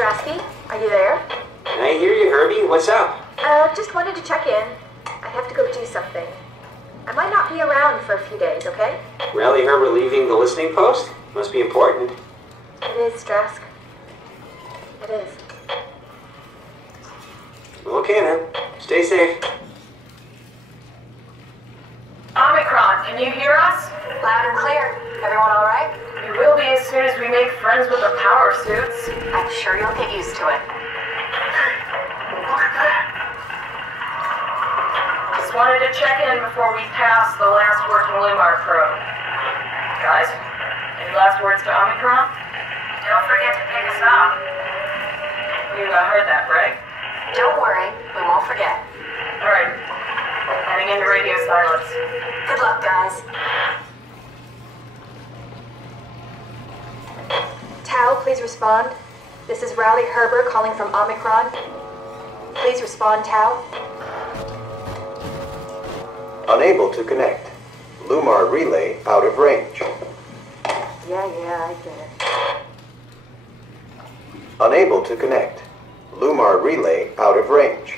Strasky, are you there? I hear you, Herbie. What's up? Just wanted to check in. I have to go do something. I might not be around for a few days, okay? Rally Herbert leaving the listening post? Must be important. It is, Strask. It is. Okay, then. Stay safe. Omicron, can you hear us? Loud and clear. Everyone all right? We will be as soon as we make friends with the power suits. I'm sure you'll get used to it. Look at that. Just wanted to check in before we pass the last working Lumar probe. Guys, any last words to Omicron? Don't forget to pick us up. You heard that, right? Don't worry, we won't forget. Alright. Heading into radio silence. Good luck, guys. Tau, please respond. This is Rowley Herbert calling from Omicron. Please respond, Tau. Unable to connect. Lumar relay out of range. Yeah, I get it. Unable to connect. Lumar relay out of range.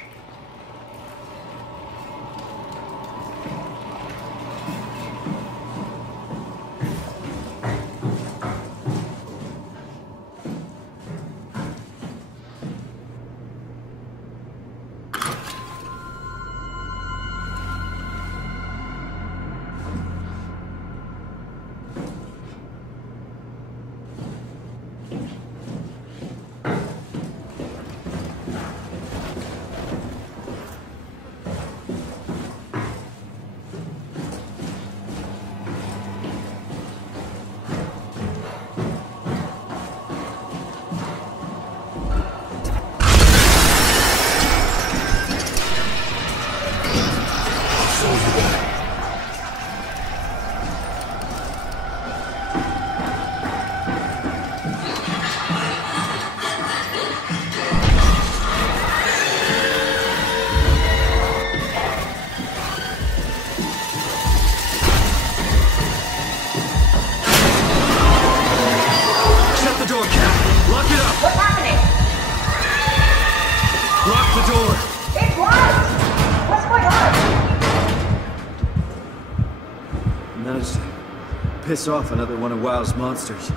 Piss off another one of WoW's monsters.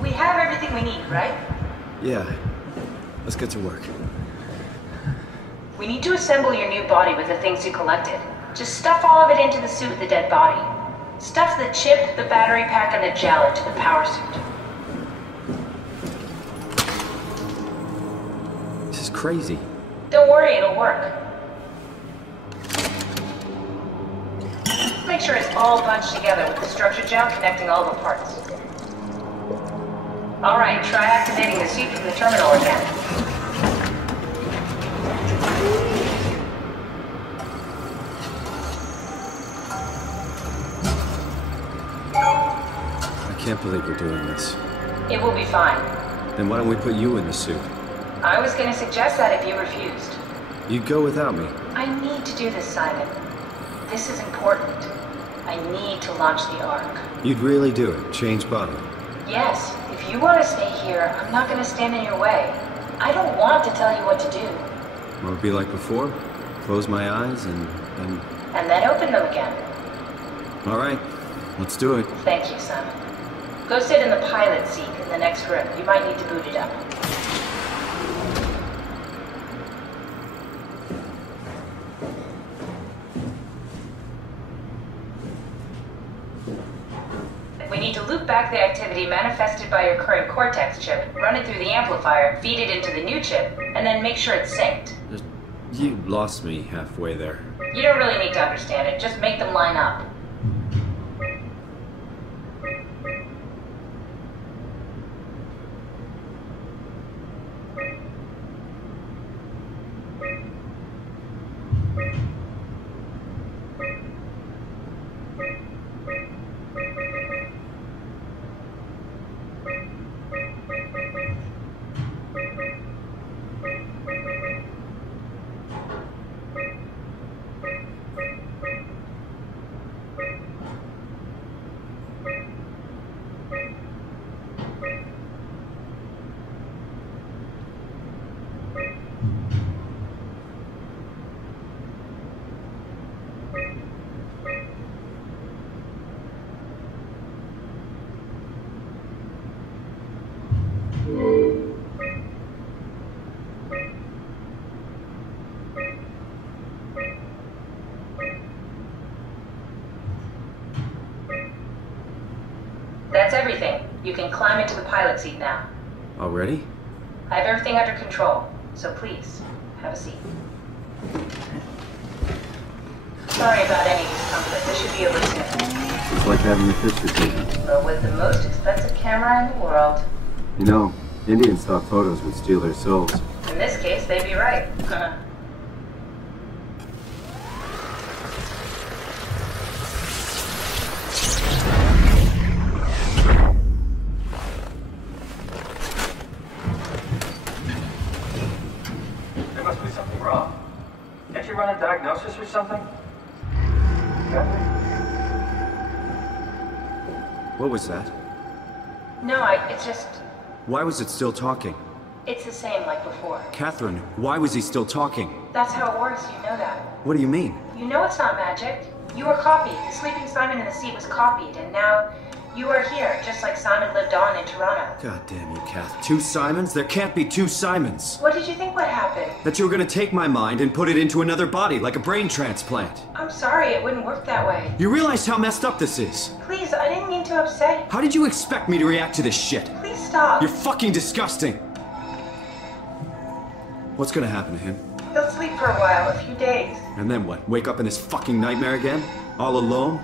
We have everything we need, right? Yeah. Let's get to work. We need to assemble your new body with the things you collected. Just stuff all of it into the suit with the dead body. Stuff the chip, the battery pack, and the gel into the power suit. This is crazy. Don't worry, it'll work. Make sure it's all bunched together with the structure gel connecting all the parts. Alright, try activating the suit from the terminal again. I can't believe we're doing this. It will be fine. Then why don't we put you in the suit? I was gonna suggest that if you refused. You'd go without me. I need to do this, Simon. This is important. I need to launch the Ark. You'd really do it? Change body? Yes. If you want to stay here, I'm not going to stand in your way. I don't want to tell you what to do. Want to be like before? Close my eyes and... And then open them again. All right. Let's do it. Thank you, Simon. Go sit in the pilot seat in the next room. You might need to boot it up. We need to loop back the activity manifested by your current Cortex chip, run it through the amplifier, feed it into the new chip, and then make sure it's synced. You lost me halfway there. You don't really need to understand it, just make them line up. That's everything. You can climb into the pilot seat now. Already? I have everything under control, so please, have a seat. Sorry about any discomfort. This should be over soon. It's like having your picture taken. But with the most expensive camera in the world. You know, Indian stock photos would steal their souls. In this case, they'd be right. There must be something wrong. Can't you run a diagnosis or something? What was that? No, it's just... Why was it still talking? It's the same like before. Catherine, why was he still talking? That's how it works, you know that. What do you mean? You know it's not magic. You were copied. The sleeping Simon in the seat was copied, and now you are here, just like Simon lived on in Toronto. God damn you, Kath. 2 Simons? There can't be 2 Simons. What did you think would happen? That you were gonna take my mind and put it into another body, like a brain transplant. I'm sorry, it wouldn't work that way. You realize how messed up this is? Please, I didn't mean to upset. How did you expect me to react to this shit? Please stop. You're fucking disgusting. What's gonna happen to him? He'll sleep for a while, a few days. And then what? Wake up in this fucking nightmare again? All alone?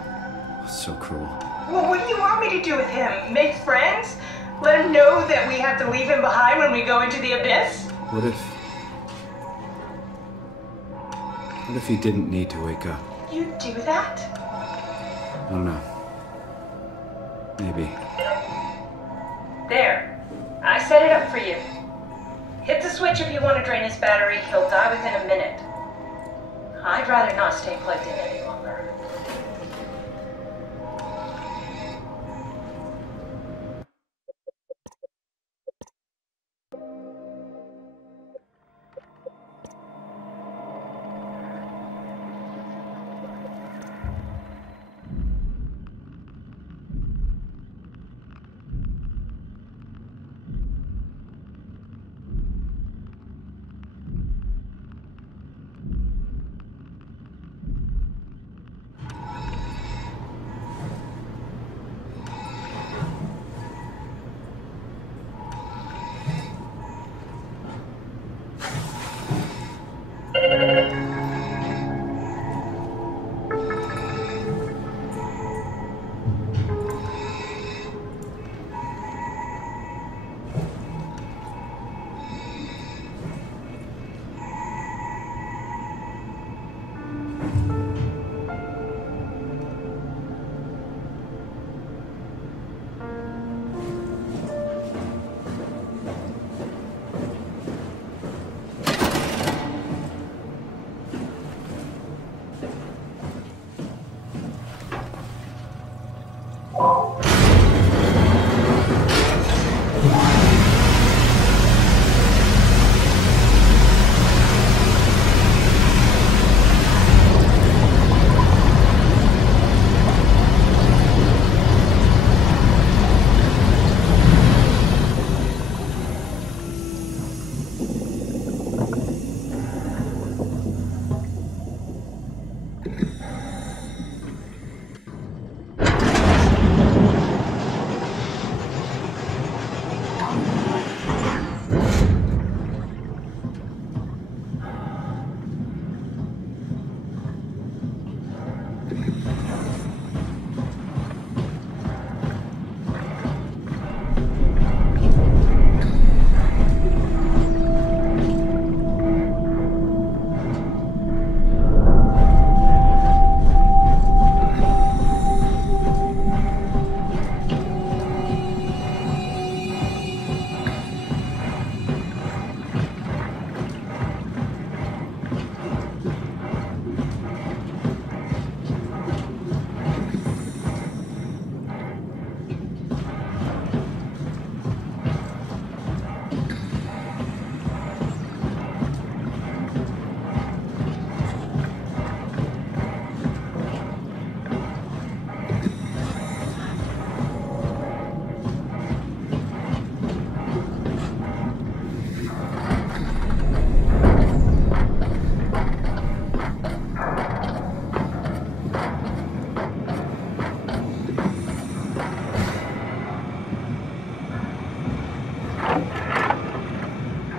So cruel. Well, what do you want me to do with him? Make friends? Let him know that we have to leave him behind when we go into the abyss? What if he didn't need to wake up? You'd do that? I don't know. Maybe. There. I set it up for you. Hit the switch if you want to drain his battery. He'll die within a minute. I'd rather not stay plugged in any longer.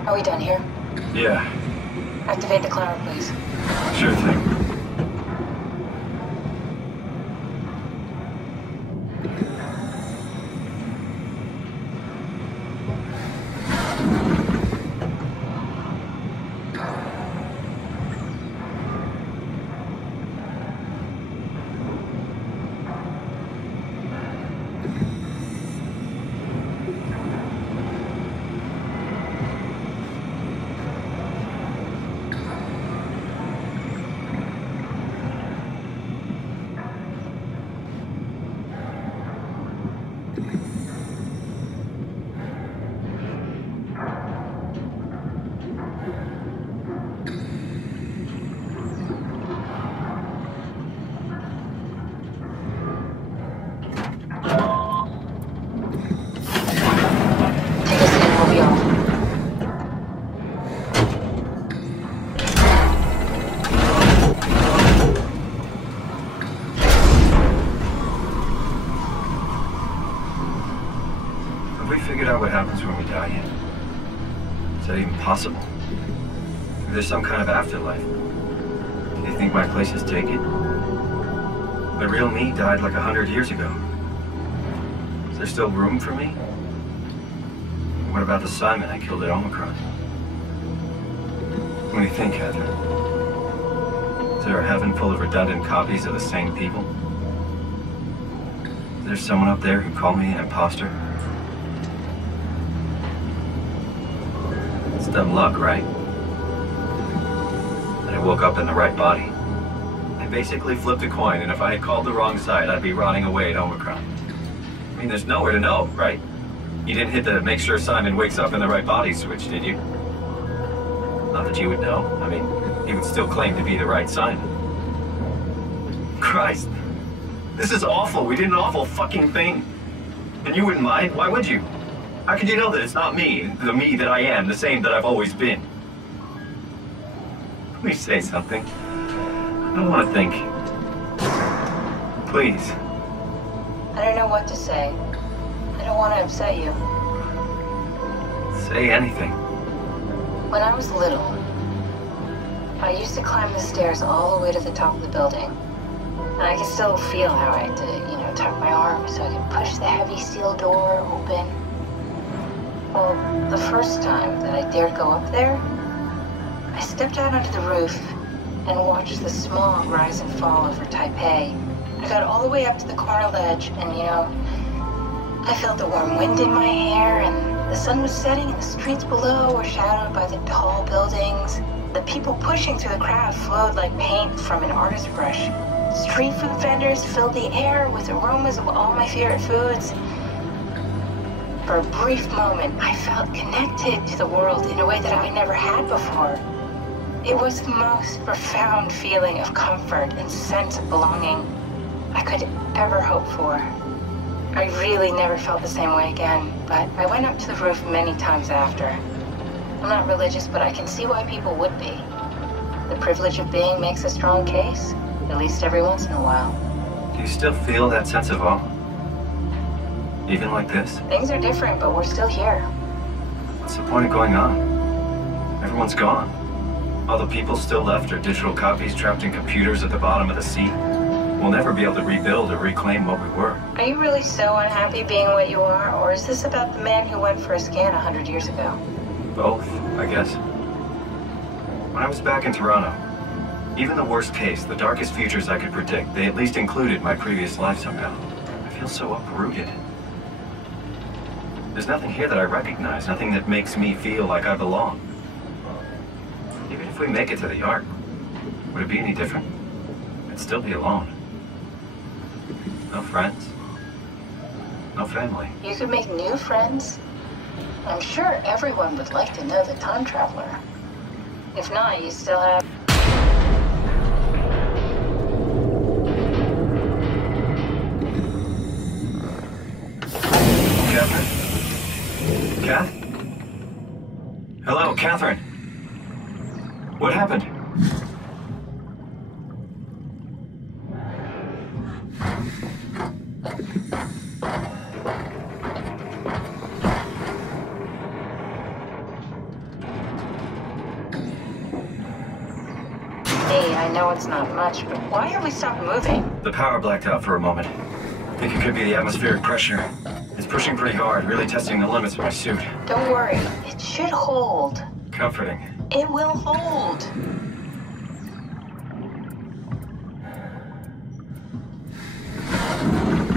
Are we done here? Yeah, Activate the cloud, please. sure thing. happens when we die yet. Is that even possible? Maybe there's some kind of afterlife. Do you think my place is taken? The real me died like 100 years ago. Is there still room for me? What about the Simon I killed at Omicron? What do you think, Catherine? Is there a heaven full of redundant copies of the same people? Is there someone up there who called me an imposter? It's dumb luck, right? That I woke up in the right body. I basically flipped a coin, and if I had called the wrong side, I'd be rotting away at Omicron. I mean, there's nowhere to know, right? You didn't hit the make sure Simon wakes up in the right body switch, did you? Not that you would know. I mean, he would still claim to be the right Simon. Christ. This is awful. We did an awful fucking thing. And you wouldn't mind? Why would you? How could you know that it's not me, the me that I am, the same that I've always been? Please say something. I don't want to think. Please. I don't know what to say. I don't want to upset you. Say anything. When I was little, I used to climb the stairs all the way to the top of the building. And I could still feel how I had to, tuck my arm so I could push the heavy steel door open. Well, the first time that I dared go up there, I stepped out onto the roof and watched the smog rise and fall over Taipei. I got all the way up to the corner ledge and, I felt the warm wind in my hair, and the sun was setting, and the streets below were shadowed by the tall buildings. The people pushing through the crowd flowed like paint from an artist's brush. Street food vendors filled the air with aromas of all my favorite foods. For a brief moment, I felt connected to the world in a way that I never had before. It was the most profound feeling of comfort and sense of belonging I could ever hope for. I really never felt the same way again, but I went up to the roof many times after. I'm not religious, but I can see why people would be. The privilege of being makes a strong case, at least every once in a while. Do you still feel that sense of awe? Even like this? Things are different, but we're still here. What's the point of going on? Everyone's gone. All the people still left are digital copies trapped in computers at the bottom of the sea. We'll never be able to rebuild or reclaim what we were. Are you really so unhappy being what you are, or is this about the man who went for a scan 100 years ago? Both, I guess. When I was back in Toronto, even the worst case, the darkest futures I could predict, they at least included my previous life somehow. I feel so uprooted. There's nothing here that I recognize, nothing that makes me feel like I belong. Even if we make it to the Ark, would it be any different? I'd still be alone. No friends. No family. You could make new friends. I'm sure everyone would like to know the time traveler. If not, you still have... Catherine? Kath? Hello, Catherine. What happened? I know it's not much, but why are we stopped moving? The power blacked out for a moment. I think it could be the atmospheric pressure. It's pushing pretty hard, really testing the limits of my suit. Don't worry, it should hold. Comforting. It will hold.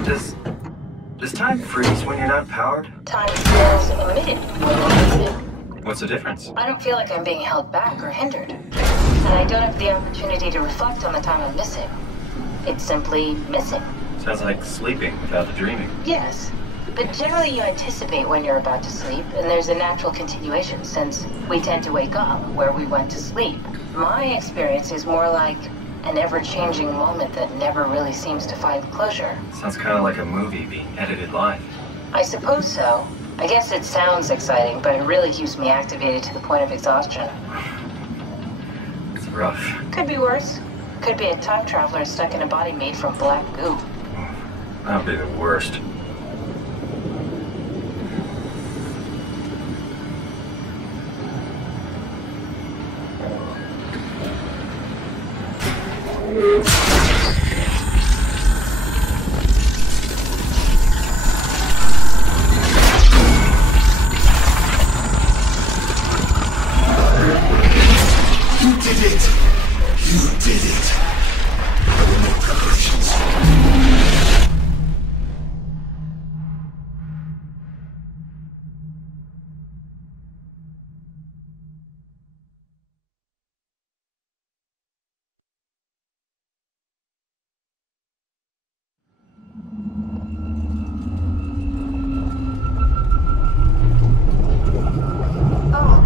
Does time freeze when you're not powered? Time feels omitted when you use it. What's the difference? I don't feel like I'm being held back or hindered. And I don't have the opportunity to reflect on the time I'm missing. It's simply missing. Sounds like sleeping without the dreaming. Yes, but generally you anticipate when you're about to sleep, and there's a natural continuation since we tend to wake up where we went to sleep. My experience is more like an ever-changing moment that never really seems to find closure. Sounds kind of like a movie being edited live. I suppose so. I guess it sounds exciting, but it really keeps me activated to the point of exhaustion. It's rough. Could be worse. Could be a time traveler stuck in a body made from black goo. That would be the worst.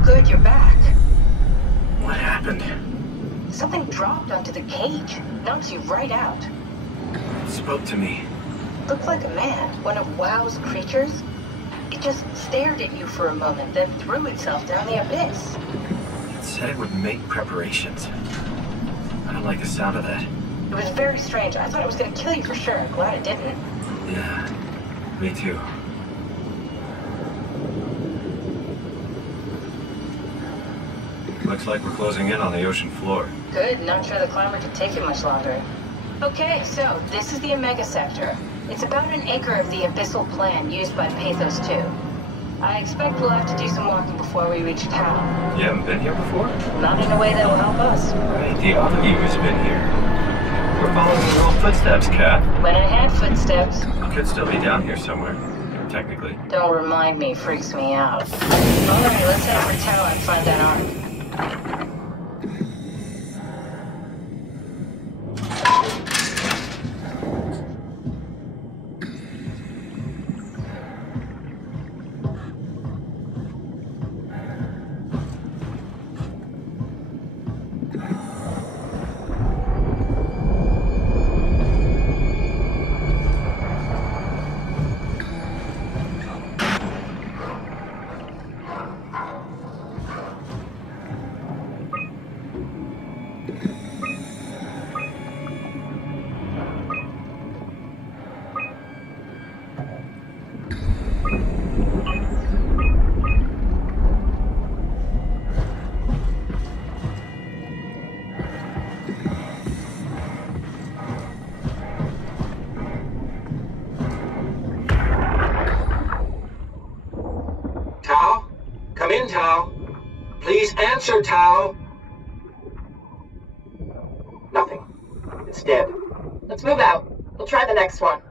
Good, you're back. What happened? Something dropped onto the cage. Knocks you right out. It spoke to me. Looked like a man, one of WoW's creatures. It just stared at you for a moment, then threw itself down the abyss. It said it would make preparations. I don't like the sound of that. It was very strange. I thought it was going to kill you for sure. I'm glad it didn't. Yeah, me too. Looks like we're closing in on the ocean floor. Good, not sure the climber could take it much longer. Okay, so this is the Omega Sector. It's about an acre of the abyssal plan used by Pathos 2. I expect we'll have to do some walking before we reach town. You haven't been here before? Not in a way that'll help us. Right, the other of you has been here. We're following your old footsteps, Kat. When I had footsteps. Could still be down here somewhere, technically. Don't remind me, freaks me out. Alright, let's head for town and find that ark. Tau? Please answer, Tau. Nothing. It's dead. Let's move out. We'll try the next one.